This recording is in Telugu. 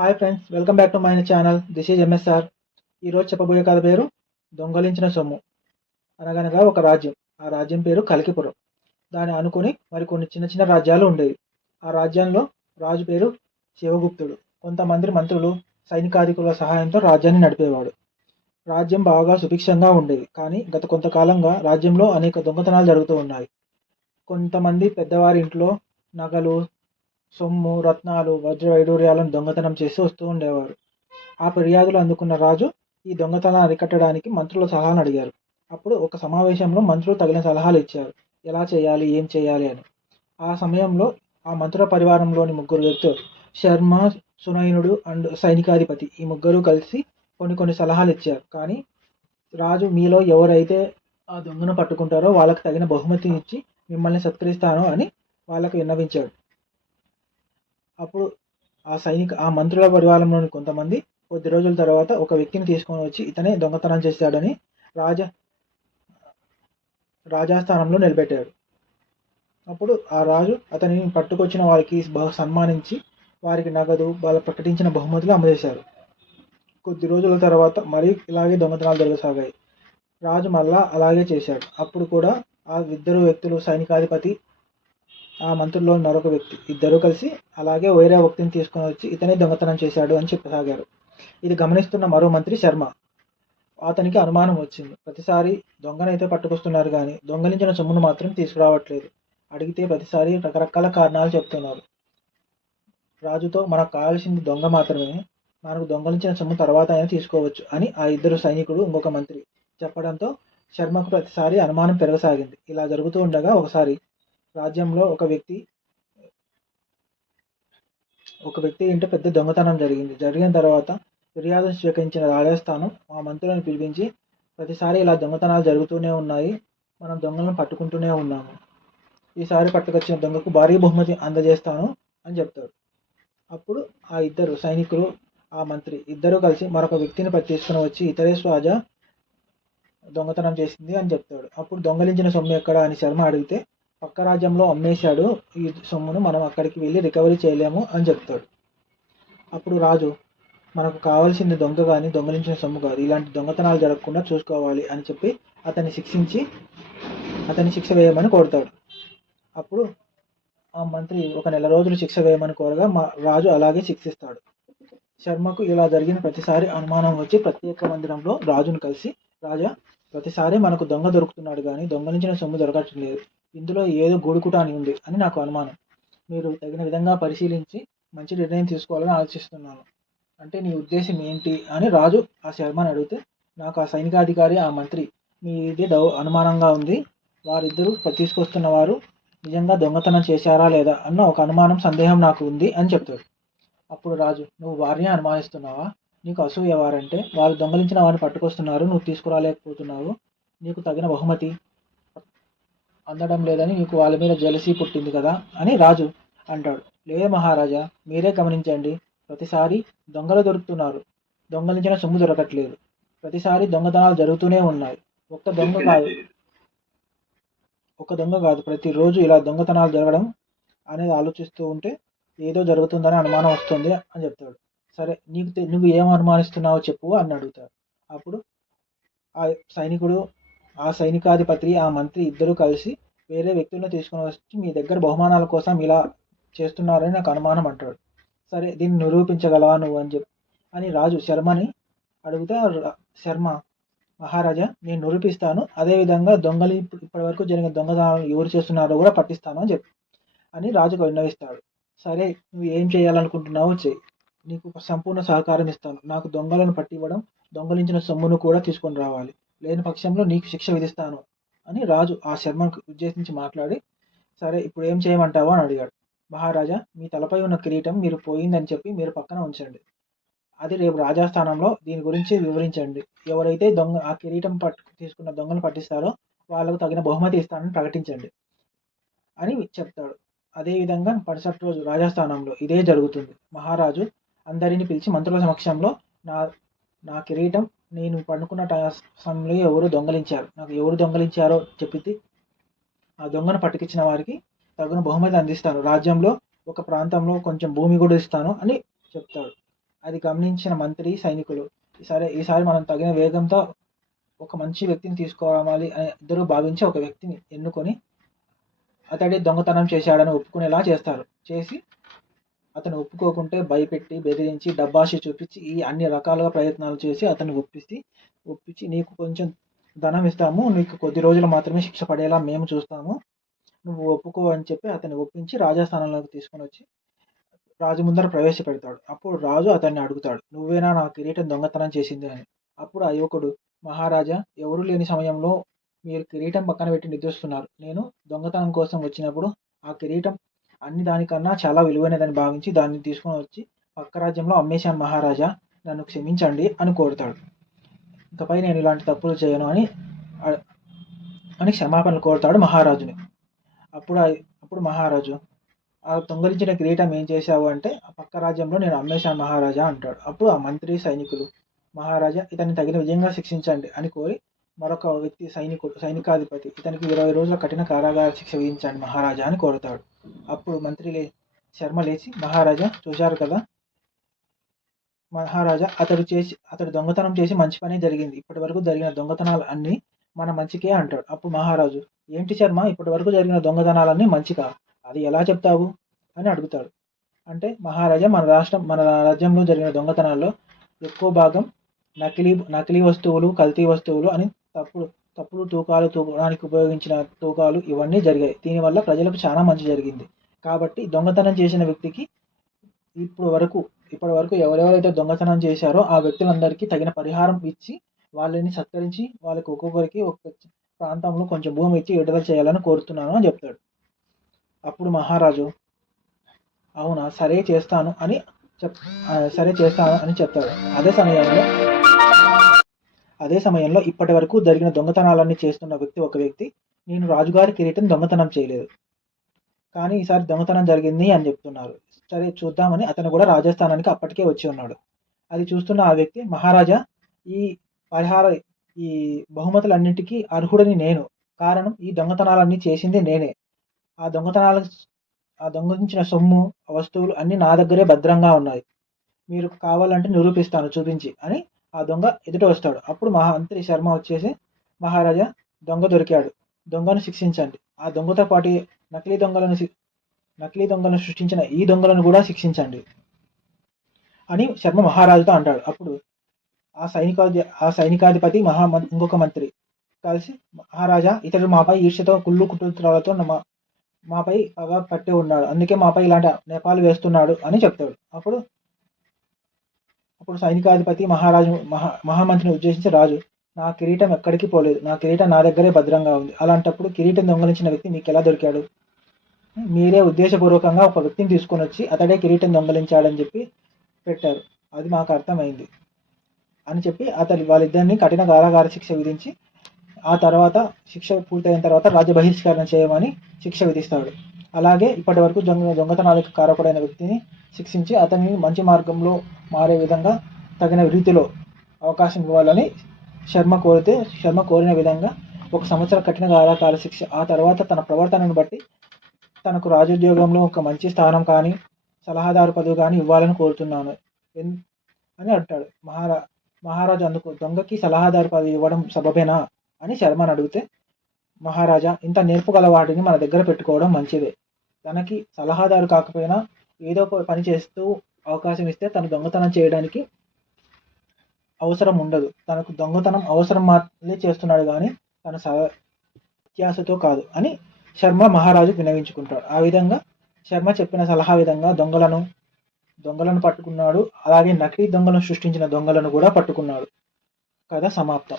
Hi friends welcome back to my channel this is MSR ఈరోజు చెప్పబోయే కథ పేరు దొంగలించిన సొమ్ము. అనగనగా ఒక రాజ్యం. ఆ రాజ్యం పేరు కలికిపురం. దాన్ని అనుకుని మరికొన్ని చిన్న చిన్న రాజ్యాలు ఉండేవి. ఆ రాజ్యంలో రాజు పేరు శివగుప్తుడు. కొంతమంది మంత్రులు సైనికాధికుల సహాయంతో రాజ్యాన్ని నడిపేవాడు. రాజ్యం బాగా సుభిక్షంగా ఉండేది. కానీ గత కొంతకాలంగా రాజ్యంలో అనేక దొంగతనాలు జరుగుతూ ఉన్నాయి. కొంతమంది పెద్దవారి ఇంట్లో నగలు సొమ్ము రత్నాలు వజ్ర వైడూర్యాలను దొంగతనం చేసి వస్తూ ఉండేవారు. ఆ ఫిర్యాదులు అందుకున్న రాజు ఈ దొంగతనాన్ని అరికట్టడానికి మంత్రుల సలహాను అడిగారు. అప్పుడు ఒక సమావేశంలో మంత్రులు తగిన సలహాలు ఇచ్చారు. ఎలా చేయాలి ఏం చేయాలి అని. ఆ సమయంలో ఆ మంత్రుల పరివారంలోని ముగ్గురు వ్యక్తులు శర్మ సునయనుడు అండ్ సైనికాధిపతి ఈ ముగ్గురు కలిసి కొన్ని కొన్ని సలహాలు ఇచ్చారు. కానీ రాజు మీలో ఎవరైతే ఆ దొంగను పట్టుకుంటారో వాళ్ళకి తగిన బహుమతి ఇచ్చి మిమ్మల్ని సత్కరిస్తాను అని వాళ్ళకు విన్నవించాడు. అప్పుడు ఆ సైనిక ఆ మంత్రుల పరివారంలోని కొంతమంది కొద్ది రోజుల తర్వాత ఒక వ్యక్తిని తీసుకొని వచ్చి ఇతనే దొంగతనం చేశాడని రాజ రాజాస్థానంలో నిలబెట్టాడు. అప్పుడు ఆ రాజు అతనిని పట్టుకొచ్చిన వారికి బహు సన్మానించి వారికి నగదు వాళ్ళ ప్రకటించిన బహుమతులు అందజేశారు కొద్ది రోజుల తర్వాత మరీ ఇలాగే దొంగతనాలు జరగసాగాయి. రాజు మళ్ళా అలాగే చేశాడు. అప్పుడు కూడా ఆ ఇద్దరు వ్యక్తులు సైనికాధిపతి ఆ మంత్రుల్లో మరొక వ్యక్తి. ఇద్దరు కలిసి అలాగే వేరే వ్యక్తిని తీసుకొని వచ్చి ఇతనే దొంగతనం చేశాడు అని చెప్పసాగారు. ఇది గమనిస్తున్న మరో మంత్రి శర్మ. అతనికి అనుమానం వచ్చింది. ప్రతిసారి దొంగనైతే పట్టుకొస్తున్నారు కానీ దొంగలించిన సొమ్మును మాత్రం తీసుకురావట్లేదు. అడిగితే ప్రతిసారి రకరకాల కారణాలు చెప్తున్నారు. రాజుతో మనకు కావాల్సింది దొంగ మాత్రమే. మనకు దొంగలించిన సొమ్ము తర్వాత అయినా తీసుకోవచ్చు అని ఆ ఇద్దరు సైనికుడు ఇంకొక మంత్రి చెప్పడంతో శర్మకు ప్రతిసారి అనుమానం పెరగసాగింది. ఇలా జరుగుతూ ఉండగా ఒకసారి రాజ్యంలో ఒక వ్యక్తి ఒక వ్యక్తి ఇంట పెద్ద దొంగతనం జరిగింది. జరిగిన తర్వాత ఫిర్యాదును స్వీకరించిన రాజస్థానం మా మంత్రులను పిలిపించి ప్రతిసారి ఇలా దొంగతనాలు జరుగుతూనే ఉన్నాయి. మనం దొంగలను పట్టుకుంటూనే ఉన్నాము. ఈసారి పట్టుకొచ్చిన దొంగకు భారీ బహుమతి అందజేస్తాను అని చెప్తాడు. అప్పుడు ఆ ఇద్దరు సైనికులు ఆ మంత్రి ఇద్దరు కలిసి మరొక వ్యక్తిని పట్టి తీసుకుని వచ్చి ఇతరే రాజా దొంగతనం చేసింది అని చెప్తాడు. అప్పుడు దొంగలించిన సొమ్ము ఎక్కడ అని శర్మ అడిగితే పక్క రాజ్యంలో అమ్మేశాడు. ఈ సొమ్మును మనం అక్కడికి వెళ్ళి రికవరీ చేయలేము అని చెప్తాడు. అప్పుడు రాజు మనకు కావాల్సింది దొంగ కానీ దొంగలించిన సొమ్ము కాదు. ఇలాంటి దొంగతనాలు జరగకుండా చూసుకోవాలి అని చెప్పి అతన్ని శిక్షించి అతన్ని శిక్ష వేయమని కోరుతాడు. అప్పుడు ఆ మంత్రి ఒక నెల రోజులు శిక్ష వేయమని కోరగా మా రాజు అలాగే శిక్షిస్తాడు. శర్మకు ఇలా జరిగిన ప్రతిసారి అనుమానం వచ్చి ప్రత్యేక మందిరంలో రాజును కలిసి రాజా ప్రతిసారి మనకు దొంగ దొరుకుతున్నాడు కానీ దొంగలించిన సొమ్ము దొరకట్లేదు. ఇందులో ఏదో గూడుకుటాని ఉంది అని నాకు అనుమానం. మీరు తగిన విధంగా పరిశీలించి మంచి నిర్ణయం తీసుకోవాలని ఆలోచిస్తున్నాను. అంటే నీ ఉద్దేశం ఏంటి అని రాజు ఆ శర్మని అడిగితే నాకు ఆ సైనికాధికారి ఆ మంత్రి మీ ఇది డౌ అనుమానంగా ఉంది. వారిద్దరూ తీసుకొస్తున్న వారు నిజంగా దొంగతనం చేశారా లేదా అన్న ఒక అనుమానం సందేహం నాకు ఉంది అని చెప్తాడు అప్పుడు రాజు నువ్వు వారిని అనుమానిస్తున్నావా? నీకు అసూయ వారంటే వారు దొంగలించిన వారిని పట్టుకొస్తున్నారు నువ్వు తీసుకురాలేకపోతున్నావు. నీకు తగిన బహుమతి అందడం లేదని నీకు వాళ్ళ మీద జలసీ పుట్టింది కదా అని రాజు అంటాడు. లేదు మహారాజా మీరే గమనించండి ప్రతిసారి దొంగలు దొరుకుతున్నారు. దొంగలించిన సొమ్ము దొరకట్లేదు. ప్రతిసారి దొంగతనాలు జరుగుతూనే ఉన్నాయి. ఒక్క దొంగ కాదు ఒక దొంగ కాదు ప్రతిరోజు ఇలా దొంగతనాలు జరగడం అనేది ఆలోచిస్తూ ఉంటే ఏదో జరుగుతుందని అనుమానం వస్తుంది అని చెప్తాడు. సరే నీకు నువ్వు ఏం అనుమానిస్తున్నావో చెప్పు అని అడుగుతాడు. అప్పుడు ఆ సైనికుడు ఆ సైనికాధిపతి ఆ మంత్రి ఇద్దరు కలిసి వేరే వ్యక్తులను తీసుకొని వచ్చి మీ దగ్గర బహుమానాల కోసం ఇలా చేస్తున్నారని నాకు అనుమానం అంటాడు. సరే దీన్ని నిరూపించగలవా నువ్వు అని చెప్పి. అని రాజు శర్మని అడిగితే శర్మ మహారాజా నేను నిరూపిస్తాను. అదేవిధంగా దొంగలు ఇప్పటి ఇప్పటి వరకు జరిగిన దొంగతనాలు ఎవరు చేస్తున్నారో కూడా పట్టిస్తాను అని చెప్పి. అని రాజుకు విన్నవిస్తాడు. సరే నువ్వు ఏం చేయాలనుకుంటున్నావో చెయ్యి నీకు సంపూర్ణ సహకారం ఇస్తాను. నాకు దొంగలను పట్టివ్వడం దొంగలించిన సొమ్మును కూడా తీసుకొని రావాలి. లేని పక్షంలో నీకు శిక్ష విధిస్తాను అని రాజు ఆ శర్మకు ఉద్దేశించి మాట్లాడి సరే ఇప్పుడు ఏం చేయమంటావో అని అడిగాడు. మహారాజా మీ తలపై ఉన్న కిరీటం మీరు పోయిందని చెప్పి మీరు పక్కన ఉంచండి. అది రేపు రాజాస్థానంలో దీని గురించి వివరించండి. ఎవరైతే దొంగ ఆ కిరీటం పట్టు తీసుకున్న దొంగను పట్టిస్తారో వాళ్ళకు తగిన బహుమతి ఇస్తానని ప్రకటించండి అని చెప్తాడు. అదేవిధంగా మరుసటి రోజు రాజస్థానంలో ఇదే జరుగుతుంది. మహారాజు అందరిని పిలిచి మంత్రుల సమక్షంలో నా నా కిరీటం నేను పండుకున్న సమయంలో ఎవరు దొంగలించారు? నాకు ఎవరు దొంగలించారో చెప్పితే ఆ దొంగను పట్టుకిచ్చిన వారికి తగిన బహుమతి అందిస్తాను. రాజ్యంలో ఒక ప్రాంతంలో కొంచెం భూమి కూడా ఇస్తాను అని చెప్తాడు. అది గమనించిన మంత్రి సైనికులు సరే ఈసారి మనం తగిన వేగంతో ఒక మంచి వ్యక్తిని తీసుకోవాలి అని ఇద్దరు భావించి ఒక వ్యక్తిని ఎన్నుకొని అతడే దొంగతనం చేశాడని ఒప్పుకునేలా చేస్తారు. చేసి అతను ఒప్పుకోకుంటే భయపెట్టి బెదిరించి డబ్బాషి చూపించి ఈ అన్ని రకాలుగా ప్రయత్నాలు చేసి అతన్ని ఒప్పించి ఒప్పించి నీకు కొంచెం ధనం ఇస్తాము నీకు కొద్ది రోజులు మాత్రమే శిక్ష పడేలా మేము చూస్తాము. నువ్వు ఒప్పుకో అని చెప్పి అతన్ని ఒప్పించి రాజస్థానంలోకి తీసుకొని వచ్చి రాజు ముందర ప్రవేశపెడతాడు. అప్పుడు రాజు అతన్ని అడుగుతాడు నువ్వేనా నా కిరీటం దొంగతనం చేసింది అని? అప్పుడు ఆ యువకుడు మహారాజా ఎవరు లేని సమయంలో మీరు కిరీటం పక్కన పెట్టి నిద్రిస్తున్నారు. నేను దొంగతనం కోసం వచ్చినప్పుడు ఆ కిరీటం అన్ని దానికన్నా చాలా విలువైనదని భావించి దాన్ని తీసుకొని వచ్చి పక్క రాజ్యంలో అమ్మేశాను మహారాజా నన్ను క్షమించండి అని కోరుతాడు. ఇకపై నేను ఇలాంటి తప్పులు చేయను అని అని క్షమాపణలు కోరుతాడు మహారాజుని. అప్పుడు అప్పుడు మహారాజు ఆ దొంగలించిన కిరీటం ఏం చేశావు అంటే ఆ పక్క రాజ్యంలో నేను అమ్మేశాను మహారాజా అంటాడు. అప్పుడు ఆ మంత్రి సైనికులు మహారాజా ఇతన్ని తగిన విజయంగా శిక్షించండి అని కోరి మరొక వ్యక్తి సైనికుడు సైనికాధిపతి ఇతనికి ఇరవై రోజుల కఠిన కారాగార శిక్ష విధించండి మహారాజా అని కోరుతాడు. అప్పుడు మంత్రి లే శర్మ లేచి మహారాజా చూశారు కదా? మహారాజా అతడు చేసి అతడు దొంగతనం చేసి మంచి పని జరిగింది. ఇప్పటి వరకు జరిగిన దొంగతనాలు అన్నీ మన మంచికే అంటాడు. అప్పుడు మహారాజు ఏంటి శర్మ ఇప్పటి వరకు జరిగిన దొంగతనాలన్నీ మంచికా? అది ఎలా చెప్తావు? అని అడుగుతాడు. అంటే మహారాజా మన రాష్ట్రం మన రాజ్యంలో జరిగిన దొంగతనాల్లో ఎక్కువ భాగం నకిలీ నకిలీ వస్తువులు కల్తీ వస్తువులు అని తప్పుడు తప్పుడు తూకాలు తూకడానికి ఉపయోగించిన తూకాలు ఇవన్నీ జరిగాయి. దీనివల్ల ప్రజలకు చాలా మంచి జరిగింది. కాబట్టి దొంగతనం చేసిన వ్యక్తికి ఇప్పుడు వరకు ఇప్పటి వరకు ఎవరెవరైతే దొంగతనం చేశారో ఆ వ్యక్తులందరికీ తగిన పరిహారం ఇచ్చి వాళ్ళని సత్కరించి వాళ్ళకి ఒక్కొక్కరికి ఒక్క ప్రాంతంలో కొంచెం భూమి ఇచ్చి విడుదల చేయాలని కోరుతున్నాను అని చెప్తాడు. అప్పుడు మహారాజు అవునా సరే చేస్తాను అని చెప్ సరే చేస్తాను అని చెప్తాడు. అదే సమయంలో అదే సమయంలో ఇప్పటి వరకు జరిగిన దొంగతనాలన్నీ చేస్తున్న వ్యక్తి ఒక వ్యక్తి నేను రాజుగారి కిరీటం దొంగతనం చేయలేదు. కానీ ఈసారి దొంగతనం జరిగింది అని చెప్తున్నారు. సరే చూద్దామని అతను కూడా రాజస్థానానికి అప్పటికే వచ్చి ఉన్నాడు. అది చూస్తున్న ఆ వ్యక్తి మహారాజా ఈ పరిహార ఈ బహుమతులన్నింటికీ అర్హుడని నేను. కారణం ఈ దొంగతనాలన్నీ చేసింది నేనే. ఆ దొంగతనాలు ఆ దొంగలించిన సొమ్ము ఆ వస్తువులు అన్నీ నా దగ్గరే భద్రంగా ఉన్నాయి. మీరు కావాలంటే నిరూపిస్తాను చూపించి అని ఆ దొంగ ఎదుట వస్తాడు. అప్పుడు మహామంత్రి శర్మ వచ్చేసి మహారాజా దొంగ దొరికాడు. దొంగను శిక్షించండి. ఆ దొంగతో పాటు నకిలీ దొంగలను నకిలీ దొంగలను సృష్టించిన ఈ దొంగలను కూడా శిక్షించండి అని శర్మ మహారాజుతో అంటాడు. అప్పుడు ఆ సైనికాధి ఆ సైనికాధిపతి మహా ఇంకొక మంత్రి కలిసి మహారాజా ఇతడు మాపై ఈర్ష్యతో కుళ్ళు కుటుంబాలతో మా మాపై పగ పట్టి ఉన్నాడు. అందుకే మాపై ఇలాంటి నేపాలు వేస్తున్నాడు అని చెప్తాడు. అప్పుడు అప్పుడు సైనికాధిపతి మహారాజు మహా మహామంత్రిని ఉద్దేశించి రాజు నా కిరీటం ఎక్కడికి పోలేదు. నా కిరీటం నా దగ్గరే భద్రంగా ఉంది. అలాంటప్పుడు కిరీటం దొంగలించిన వ్యక్తి మీకు ఎలా దొరికాడు మీరే ఉద్దేశపూర్వకంగా ఒక వ్యక్తిని తీసుకొని వచ్చి అతడే కిరీటం దొంగలించాడని చెప్పి పెట్టారు. అది మాకు అర్థమైంది అని చెప్పి అతని వాళ్ళిద్దరిని కఠిన కారాగార శిక్ష విధించి ఆ తర్వాత శిక్ష పూర్తయిన తర్వాత రాజ్య బహిష్కరణ చేయమని శిక్ష విధిస్తాడు. అలాగే ఇప్పటి వరకు దొంగ దొంగతనాలకు కారకుడైన వ్యక్తిని శిక్షించి అతనిని మంచి మార్గంలో మారే విధంగా తగిన రీతిలో అవకాశం ఇవ్వాలని శర్మ కోరితే శర్మ కోరిన విధంగా ఒక సంవత్సర కఠిన కారాకాల శిక్ష ఆ తర్వాత తన ప్రవర్తనను బట్టి తనకు రాజోద్యోగంలో ఒక మంచి స్థానం కానీ సలహాదారు పదవి కానీ ఇవ్వాలని కోరుతున్నాను. ఎన్- అని అంటాడు. మహారా మహారాజు అందుకు దొంగకి సలహాదారు పదవి ఇవ్వడం సబబేనా? అని శర్మను అడిగితే మహారాజా ఇంత నేర్పు గల వాటిని మన దగ్గర పెట్టుకోవడం మంచిదే. తనకి సలహాదారు కాకపోయినా ఏదో ఒక పని చేస్తూ అవకాశం ఇస్తే తను దొంగతనం చేయడానికి అవసరం ఉండదు. తనకు దొంగతనం అవసరం మాత్రమే చేస్తున్నాడు కానీ తన సత్యాసతో కాదు అని శర్మ మహారాజు వినవించుకుంటాడు ఆ విధంగా శర్మ చెప్పిన సలహా విధంగా దొంగలను దొంగలను పట్టుకున్నాడు. అలాగే నకిలీ దొంగలను సృష్టించిన దొంగలను కూడా పట్టుకున్నాడు. కథ సమాప్తం.